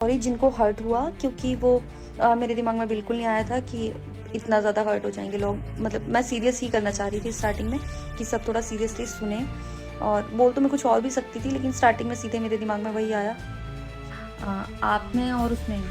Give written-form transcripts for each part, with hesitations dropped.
Sorry जिनको hurt हुआ, क्योंकि वो मेरे दिमाग में बिल्कुल नहीं आया था कि इतना ज़्यादा हर्ट हो जाएंगे लोग। मतलब मैं सीरियस ही करना चाह रही थी स्टार्टिंग में कि सब थोड़ा सीरियसली सुने, और बोल तो मैं कुछ और भी सकती थी, लेकिन स्टार्टिंग में सीधे मेरे दिमाग में वही आया। आप में और उसमें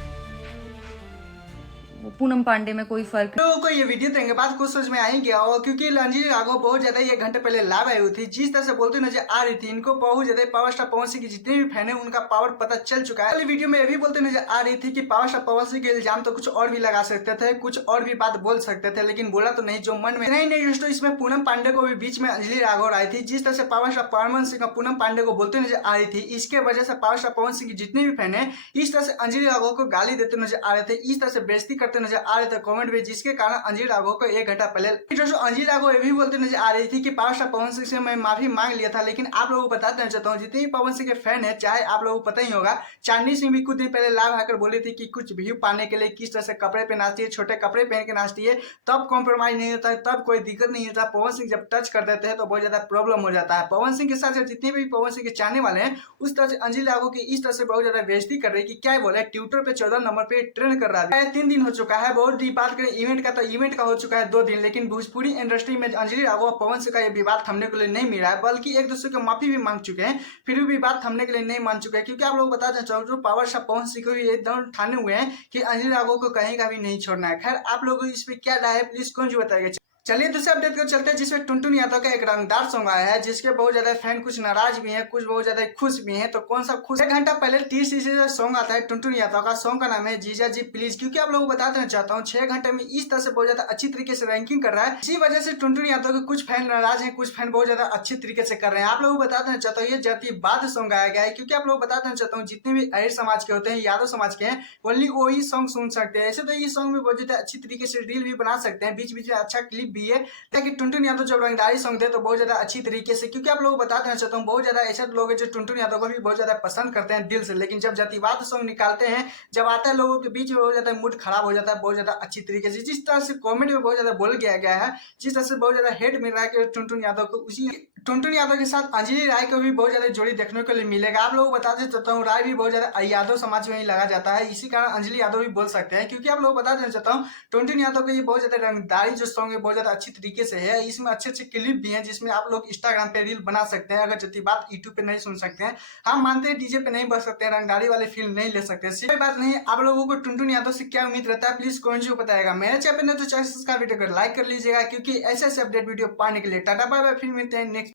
पूनम पांडे में कोई फर्क लोगों को ये वीडियो देखने के बाद कुछ समझ में आ ही गया होगा, क्योंकि अंजलि राघव बहुत ज्यादा 1 घंटे पहले लाइव आई हुई थी। जिस तरह से बोलते नजर आ रही थी, इनको बहुत ज्यादा पावर स्टार पवन सिंह के जितने भी फैन है उनका पावर पता चल चुका है। वीडियो में ये भी बोलते नजर आ रही थी कि पावर स्टार पवन सिंह के इल्जाम तो कुछ और भी लगा सकते थे, कुछ और भी बात बोल सकते थे, लेकिन बोला तो नहीं जो मन में। नहीं दोस्तों, इसमें पूनम पांडे को भी बीच में अंजलि राघव आई थी। जिस तरह से पावर स्टार पवन सिंह पूनम पांडे को बोलते नजर आ रही थी, इसके वजह से पावर स्टार पवन सिंह के जितने भी फैन है इस तरह से अंजलि राघव को गाली देते नजर आ रहे थे, इस तरह से बेइज्जती करते नजर आ रहे थे कमेंट में, जिसके कारण अंजलि राघव को 1 घंटा पहले अंजलि राघव ये भी बोलते नजर आ रही थी कि पावर स्टार पवन सिंह से मैं माफी मांग लिया था। लेकिन आप लोगों को बता देना चाहता हूँ, जितने भी पवन सिंह के फैन है, चाहे आप लोगों को पता ही होगा, चांदनी सिंह भी कुछ दिन पहले लाइव आकर बोली थी कि कुछ व्यू पाने के लिए किस तरह से कपड़े पे नाचती है, छोटे कपड़े पहन के नाचती है, तब कॉम्प्रोमाइज नहीं होता है, तब कोई दिक्कत नहीं होता। पवन सिंह जब टच कर देते हैं तो बहुत ज्यादा प्रॉब्लम हो जाता है। पवन सिंह के साथ जितने भी पवन सिंह के चाहने वाले हैं, उस तरह से अंजलि राघव की इस तरह से बहुत ज्यादा बेइज्जती कर रही है कि क्या बोले, ट्विटर पे 14 नंबर पे ट्रेंड कर रहा है। 3 दिन हो चुका है। बहुत ही बात करें इवेंट का, तो इवेंट का हो चुका है 2 दिन, लेकिन भोजपुरी इंडस्ट्री में अंजलि राघव और पवन सिंह का ये विवाद थमने के लिए नहीं मिला है, बल्कि एक दूसरे को माफी भी मांग चुके हैं, फिर भी विवाद थमने के लिए नहीं मान चुके हैं। क्योंकि आप लोग बता देना चाहूँ, जो पावर स्टार पवन सिंह को ये दम ठाने हुए हैं कि अंजलि राघव को कहीं का भी नहीं छोड़ना है। खैर, आप लोगों को इस पे क्या राय है, प्लीज कौन जो बताएगा। चलिए दूसरे अपडेट को चलते हैं, जिसमें टुनटुन यादव का एक रंगदार सॉन्ग आया है, जिसके बहुत ज्यादा फैन कुछ नाराज भी हैं, कुछ बहुत ज्यादा खुश भी हैं। तो कौन सा खुश? 1 घंटा पहले 30 से सॉन्ग आता है टुनटुन यादव का। सॉन्ग का नाम है जीजा जी प्लीज। क्योंकि आप लोगों को बता देना चाहता हूँ, 6 घंटे में इस तरह से बहुत ज्यादा अच्छी तरीके से रैंकिंग कर रहा है। इसी वजह से टुनटुन यादव के कुछ फैन नाराज है, कुछ फैन बहुत ज्यादा अच्छी तरीके से कर रहे हैं। आप लोगों को बता देना चाहता हूँ, ये जातिवाद सॉन्ग गाया गया है। क्योंकि आप लोग बता देना चाहता हूँ, जितने भी अहिर समाज के होते हैं, यादव समाज के हैं, ओनली वही सॉन्ग सुन सकते हैं। ऐसे तो ये सॉन्ग में बहुत ज्यादा अच्छी तरीके से रील भी बना सकते हैं, बीच बीच में अच्छा क्लिप भी है, ताकि टुनटुन यादव जब रंगदारी सॉन्ग दे तो बहुत ज्यादा अच्छी तरीके से। क्योंकि आप लोगों को बता देना चाहता हूँ, बहुत ज्यादा ऐसे लोग हैं जो टुनटुन यादव को भी बहुत ज्यादा पसंद करते हैं दिल से, लेकिन जब जातिवाद सॉन्ग निकालते हैं, जब आता है लोगों के बीच में, बहुत ज्यादा मूड खराब हो जाता है बहुत ज्यादा अच्छी तरीके से। जिस तरह से कॉमेंट में बहुत ज्यादा बोल गया है, जिस तरह से बहुत ज्यादा हेट मिल रहा है कि टुनटुन यादव को, उसी टुनटुन यादव के साथ अंजलि राय को भी बहुत ज्यादा जोड़ी देखने को मिलेगा। आप लोगों को बताते चाहता हूँ, राय भी बहुत ज्यादा यादव समाज में ही लगा जाता है, इसी कारण अंजलि यादव भी बोल सकते हैं। क्योंकि आप लोग बता देना चाहता हूँ, टुनटुन यादव का ये बहुत ज्यादा रंगदारी जो सॉन्ग है बहुत ज्यादा अच्छी तरीके से है। इसमें अच्छे अच्छे क्लिप भी हैं, जिसमें आप लोग इंस्टाग्राम पे रील बना सकते हैं। अगर जति बात यूट्यूब पे नहीं सुन सकते हैं, हम मानते हैं डीजे पे नहीं बज सकते हैं, रंगदारी वाले फील नहीं ले सकते, कोई बात नहीं। आप लोगों को टुनटुन यादव से क्या उम्मीद रहता है, प्लीज कमेंट जो बताएगा। मेरे चैनल ने तो चैनल सब्सक्राइब वीडियो को लाइक कर लीजिएगा, क्योंकि ऐसे ऐसे अपडेट वीडियो पाने के लिए। टाटा बाय बाय, फिर मिलते हैं नेक्स्ट।